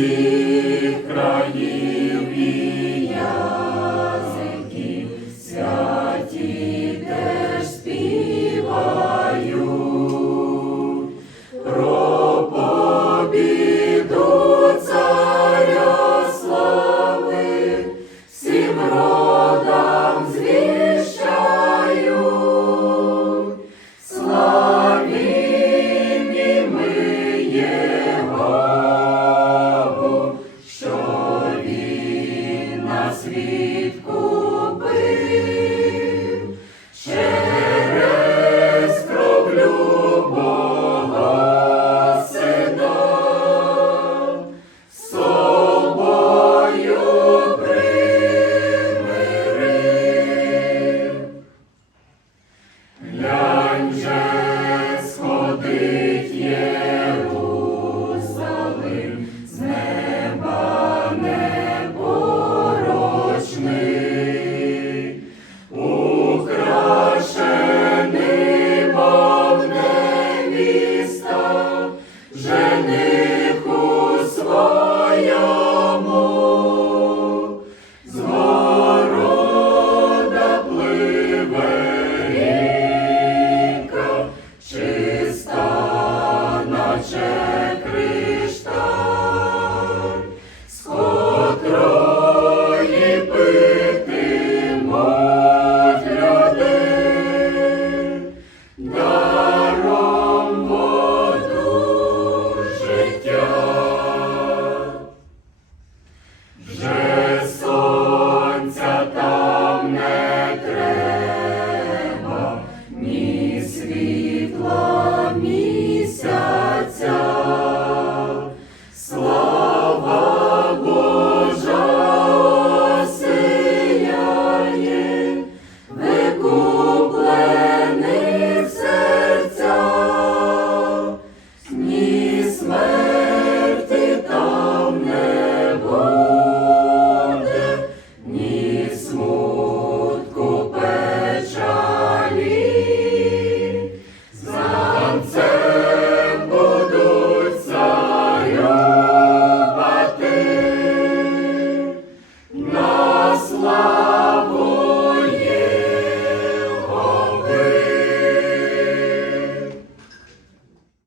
see. світку.